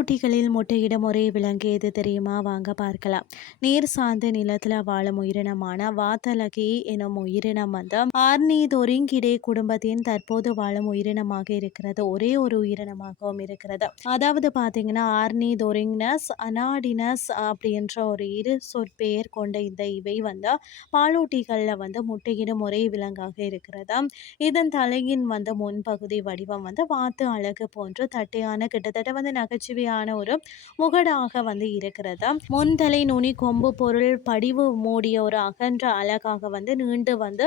பாலூட்டிகளில் முட்டையிடும் ஒரே விலங்கு எது தெரியுமா? வாங்க பார்க்கலாம். நீர் சார்ந்த நிலத்தில் வாழும் உயிரினமான வாத்தலகி எனும் உயிரினம் வந்து ஆர்னிதொரிங்கிடே குடும்பத்தின் தற்போது வாழும் உயிரினமாக இருக்கிறது. ஒரே ஒரு உயிரினமாகவும் இருக்கிறது. அதாவது பார்த்தீங்கன்னா ஆர்னிதொரிங்னஸ் அனாடினஸ் அப்படின்ற ஒரு இரு சொற்பெயர் கொண்ட இந்த இவை வந்து பாலூட்டிகளில் வந்து முட்டையிடும் ஒரே விலங்காக இருக்கிறது. இதன் தலையின் வந்து முன்பகுதி வடிவம் வந்து வாத்து அழகு போன்று தட்டையான கிட்டத்தட்ட வந்து நகைச்சுவை மாதிரியான ஒரு முகடாக வந்து இருக்கிறது? முன்தலை நுனி கொம்பு பொருள் படிவு மூடிய ஒரு அகன்ற அழகாக வந்து நீண்டு வந்து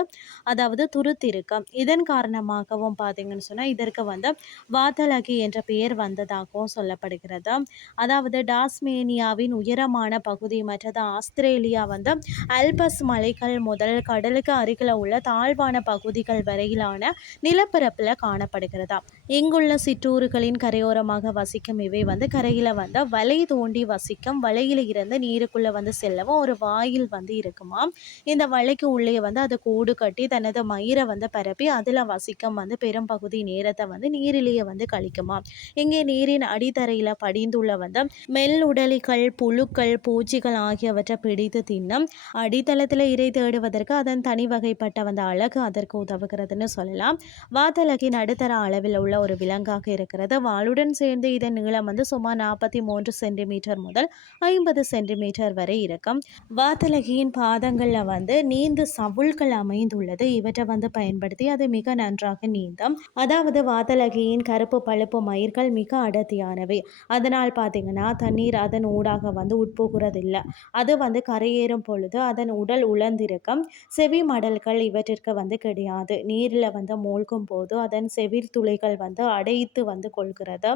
அதாவது துருத்திருக்கும் இதன் காரணமாகவும் பார்த்தீங்கன்னு சொன்னால் இதற்கு வந்து வாத்தலகி என்ற பெயர் வந்ததாகவும் சொல்லப்படுகிறது? அதாவது டாஸ்மேனியாவின் உயரமான பகுதி மற்றது ஆஸ்திரேலியா வந்து அல்பஸ் மலைகள் முதல் கடலுக்கு அருகில் உள்ள தாழ்வான பகுதிகள் வரையிலான நிலப்பரப்பில் காணப்படுகிறதா? இங்குள்ள சிற்றூர்களின் கரையோரமாக வசிக்கும் இவை வந்து கரையில் வந்து வலை தோண்டி வசிக்கும். வலையில் இருந்து நீருக்குள்ளே வந்து செல்லவும் ஒரு வாயில் வந்து இருக்குமா? இந்த வலைக்கு உள்ளே வந்து அது கூடு கட்டி தனது மயிரை வந்து பரப்பி அதில் வசிக்கும் வந்து பெரும்பகுதி நேரத்தை வந்து நீரிலேயே வந்து கழிக்குமா? இங்கே நீரின் அடித்தரையில் படிந்துள்ள வந்து மெல்லுடலிகள் புழுக்கள் பூச்சிகள் ஆகியவற்றை பிடித்து தின்னும். அடித்தளத்தில் இறை தேடுவதற்கு அதன் தனி வகைப்பட்ட வந்து அழகு அதற்கு உதவுகிறதுன்னு சொல்லலாம். வாத்தலகின் நடுத்தர அளவில் உள்ள ஒரு விலங்காக இருக்கிறது. வாளுடன் சேர்ந்து இதன் நீளம் வந்து சுமார் நாற்பத்தி மூன்று சென்டிமீட்டர் முதல் ஐம்பது சென்டிமீட்டர் வரை இருக்கும் வாத்தலகியின் பாதங்களில் வந்து நீந்து சவுள்கள் அமைந்துள்ளது. இவற்றை வந்து பயன்படுத்தி அது மிக நன்றாக நீந்தும். அதாவது வாத்தலகியின் கருப்பு பழுப்பு மயிர்கள் மிக அடர்த்தியானவை. அதனால் பார்த்தீங்கன்னா தண்ணீர் அதன் ஊடாக வந்து உட்புகிறதில்லை. அது வந்து கரையேறும் பொழுது அதன் உடல் உலர்ந்திருக்கும். செவி மடல்கள் இவற்றிற்கு வந்து கிடையாது. நீரில் வந்து மூழ்கும் போது அதன் செவிர் துளைகள் வந்து அடைத்து வந்து கொள்கிறது.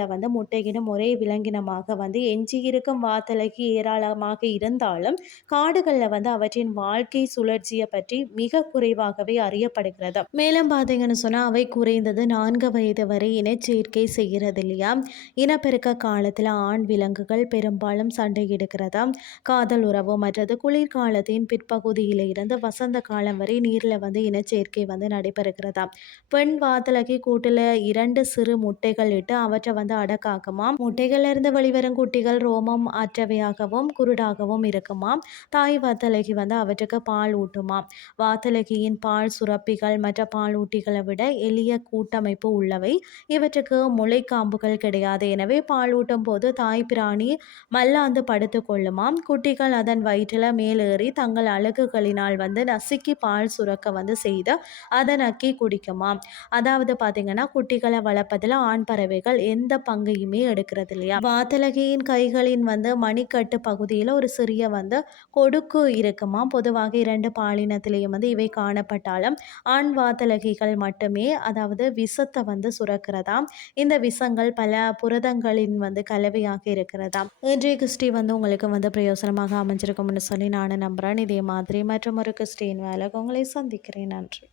பாலூட்டிகளில் வந்து முட்டையிடும் ஒரே விலங்கினமாக வந்து எஞ்சியிருக்கும் வாத்தலைக்கு ஏராளமாக இருந்தாலும் காடுகளில் வந்து அவற்றின் வாழ்க்கை சுழற்சியை பற்றி மிக குறைவாகவே அறியப்படுகிறது. மேலும் பார்த்தீங்கன்னு சொன்னால் அவை குறைந்தது நான்கு வயது வரை இனச்சேர்க்கை செய்கிறது இல்லையா இனப்பெருக்க காலத்தில் ஆண் விலங்குகள் பெரும்பாலும் சண்டையிடுகிறதா காதல் உறவு மற்றது குளிர்காலத்தின் பிற்பகுதியில் இருந்து வசந்த காலம் வரை நீரில் வந்து இனச்சேர்க்கை வந்து நடைபெறுகிறதா? பெண் வாத்தலகி கூட்டில் இரண்டு சிறு முட்டைகள் இட்டு அவற்றை வந்து அடக்காக்குமாம். முட்டைகளிலிருந்து வெளிவரும் குட்டிகள் ரோமம் அற்றவையாகவும் குருடாகவும் இருக்குமாம். தாய் வாத்தலகி வந்து அவற்றுக்கு பால் ஊட்டுமாம். வாத்தலகியின் பால் சுரப்பிகள் மற்ற பால் ஊட்டிகளை விட எளிய கூட்டமைப்பு உள்ளவை. இவற்றுக்கு முளைக்காம்புகள் கிடையாது. எனவே பால் ஊட்டும் போது தாய் பிராணி மல்லாந்து படுத்து கொள்ளுமாம். குட்டிகள் அதன் வயிற்றில் மேலேறி தங்கள் அழகுகளினால் வந்து நசுக்கி பால் சுரக்க வந்து செய்து அதை நக்கி குடிக்குமாம். அதாவது பார்த்தீங்கன்னா குட்டிகளை வளர்ப்பதில் ஆண் பறவைகள் எந்த எந்த பங்கையுமே எடுக்கிறது இல்லையா வாத்தலகியின் கைகளின் வந்து மணிக்கட்டு பகுதியில் ஒரு சிறிய வந்து கொடுக்கு இருக்குமா? பொதுவாக இரண்டு பாலினத்திலேயும் வந்து இவை காணப்பட்டாலும் ஆண் வாத்தலகிகள் மட்டுமே அதாவது விஷத்தை வந்து சுரக்கிறதாம். இந்த விஷங்கள் பல புரதங்களின் வந்து கலவையாக இருக்கிறதா இன்றைய கிறிஸ்டி வந்து உங்களுக்கு வந்து பிரயோசனமாக அமைஞ்சிருக்கும்னு சொல்லி நான் நம்புகிறேன் இதே மாதிரி மற்றும் ஒரு கிறிஸ்டின் வேலை உங்களை சந்திக்கிறேன். நன்றி.